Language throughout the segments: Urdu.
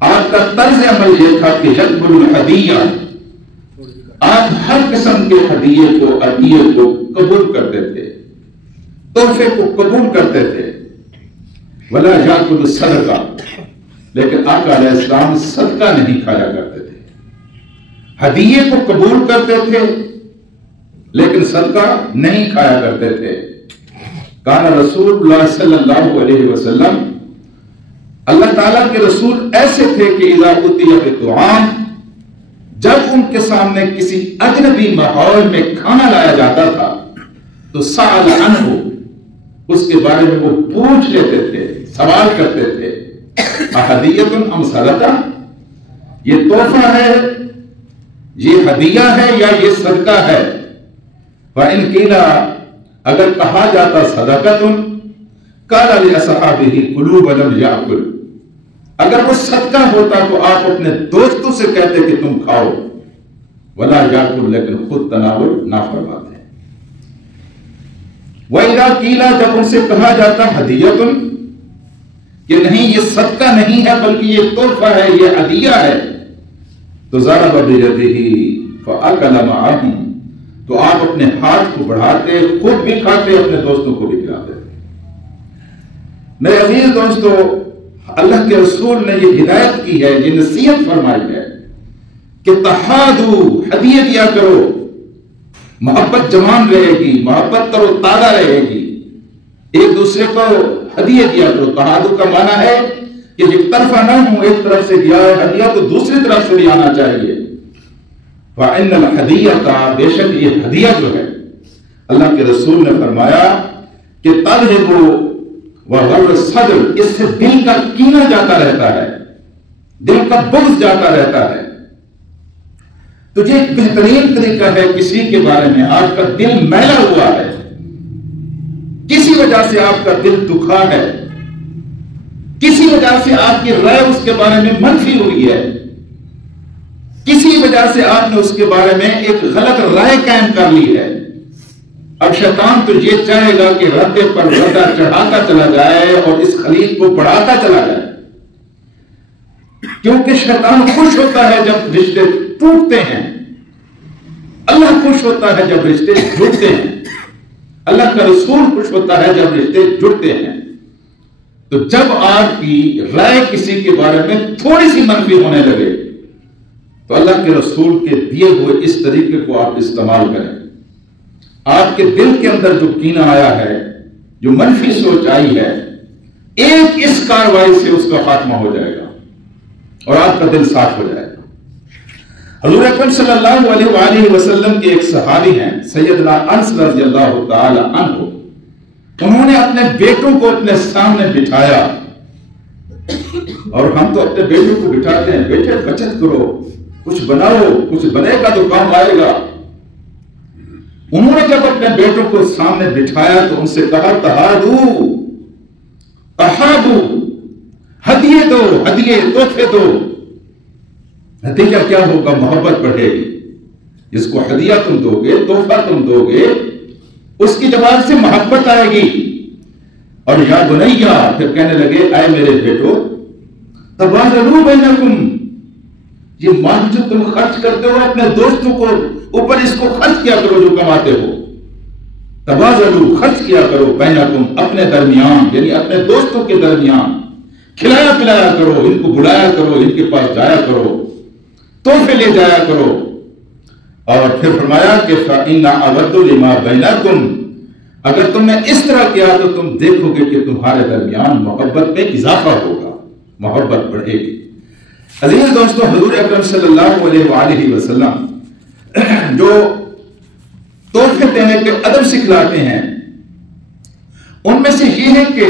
آپ کا طرز عمل یہ تھا کہ یقبل الہدیہ، آپ ہر قسم کے ہدیے کو، عطیے کو قبول کرتے تھے، تحفے کو قبول کرتے تھے۔ ولا یاکل الصدقہ، لیکن آقا علیہ السلام صدقہ نہیں کھایا کرتے تھے۔ ہدیے کو قبول کرتے تھے لیکن صدقہ نہیں کھایا کرتے تھے۔ کان رسول اللہ صلی اللہ علیہ وسلم، اللہ تعالیٰ کے رسول ایسے تھے کہ اذا اتی بالطعام، جب ان کے سامنے کسی اجنبی ماحول میں کھانا لایا جاتا تھا تو سأل عنہ، اس کے بارے میں وہ پوچھ لیتے تھے، سوال کرتے تھے، احدیۃ ام صدقہ، یہ تحفہ ہے، یہ ہدیہ ہے یا یہ صدقہ ہے؟ فإن قیل، اگر کہا جاتا صدقۃ، قال لأصحابہ کلوا ولم یأکل، اگر وہ صدقہ ہوتا تو آپ اپنے دوستوں سے کہتے کہ تم کھاؤ، ولا یأکل، لیکن خود تناول نہ فرماتے۔ وَإِذَا قِیلَ، جب ان سے کہا جاتا ہدیۃ، کہ نہیں یہ صدقہ نہیں ہے بلکہ یہ تحفہ ہے، یہ ہدیہ ہے، تو ضرب بِیدِہ فَأَکَلَ مَعَهُمْ، تو آپ اپنے ہاتھ کو بڑھاتے، خود بھی کھاتے، اپنے دوستوں کو بھی کھلاتے۔ میرے عزیز دوستو، اللہ کے رسول نے یہ ہدایت کی ہے، یہ نصیحت فرمائی ہے کہ تحادو، ہدیہ دیا کرو، محبت جوان رہے گی، محبت تر و تازہ رہے گی، ایک دوسرے کو ہدیہ دیا کرو۔ تحادو کا معنی ہے کہ ایک طرفہ نہ ہوں، ایک طرف سے دیا ہے ہدیہ تو دوسری طرف سے بھی آنا چاہیے۔ وَإِنَّ الْحَدِيَّةَ، بے شک یہ ہدیہ جو ہے، اللہ کے رسول نے فرمایا کہ تذهب وغر الصدر، اس سے دل کا کینہ جاتا رہتا ہے، دل کا بغض جاتا رہتا ہے۔ تو یہ ایک بہترین طریقہ ہے، کسی کے بارے میں آپ کا دل میلا ہوا ہے، کسی وجہ سے آپ کا دل دکھا ہے، کسی وجہ سے آپ کی رائے اس کے بارے میں منفی ہوئی ہے، کسی وجہ سے آپ نے اس کے بارے میں ایک غلط رائے قائم کر لی ہے۔ اب شیطان تو یہ چاہے گا کہ ردے پر ردہ چڑھاتا چلا جائے اور اس خلیج کو بڑھاتا چلا جائے، کیونکہ شیطان خوش ہوتا ہے جب رشتے ٹوٹتے ہیں، اللہ خوش ہوتا ہے جب رشتے جڑتے ہیں، اللہ کا رسول خوش ہوتا ہے جب رشتے جڑتے ہیں۔ تو جب آپ کی رائے کسی کے بارے میں تھوڑی سی منفی ہونے لگے تو اللہ کے رسول کے دیے ہوئے اس طریقے کو آپ استعمال کریں۔ آپ کے دل کے اندر جو کینہ آیا ہے، جو منفی سوچ آئی ہے، ایک اس کاروائی سے اس کا خاتمہ ہو جائے گا اور آپ کا دل صاف ہو جائے گا۔ حضور اکرم صلی اللہ علیہ وآلہ وسلم کے ایک صحابی ہیں سیدنا انس رضی اللہ تعالی عنہ، انہوں نے اپنے بیٹوں کو اپنے سامنے بٹھایا، اور ہم تو اپنے بیٹوں کو بٹھاتے ہیں، بیٹے بچت کرو، کچھ بناؤ، کچھ بنے گا تو کام آئے گا۔ انہوں نے جب اپنے بیٹوں کو سامنے بٹھایا تو ان سے کہا تہادو، تہادو، ہدیے دو، ہدیے تحفے دو۔ نتیجہ کیا ہوگا؟ محبت بڑھے گی۔ جس کو ہدیہ تم دو گے، تحفہ تم دو گے، اس کی زبان سے محبت آئے گی۔ اور یا بنیا، پھر کہنے لگے اے میرے بیٹو، تبادلوا بینکم، یہ مال جو تم خرچ کرتے ہو اپنے دوستوں کو اوپر اس کو خرچ کیا کرو جو کماتے ہو، تبادلوا، خرچ کیا کرو، بینکم، اپنے درمیان، یعنی اپنے دوستوں کے درمیان، کھلایا پلایا کرو، ان کو بلایا کرو، ان کے پاس جایا کرو، تحفے لے جایا کرو۔ اور پھر فرمایا کہ فَإِنَّ أَوَدُّ لِمَا بَيْنَكُمْ، اگر تم نے اس طرح کیا تو تم دیکھو گے کہ تمہارے درمیان محبت میں اضافہ ہوگا، محبت بڑھے گی۔ عزیز دوستو، حضور اکرم صلی اللہ علیہ وآلہ وسلم جو تحفے دینے کے ادب سکھلاتے ہیں، ان میں سے یہ ہے کہ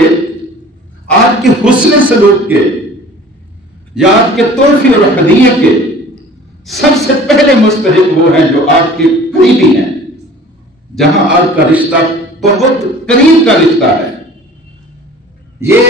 آپ کے حسن سلوک کے یا آپ کے تحفے اور ہدیے کے سب سے پہلے مستحق وہ ہیں جو آپ کے قریبی ہیں، جہاں آپ کا رشتہ بہت قریب کا رشتہ ہے۔ یہ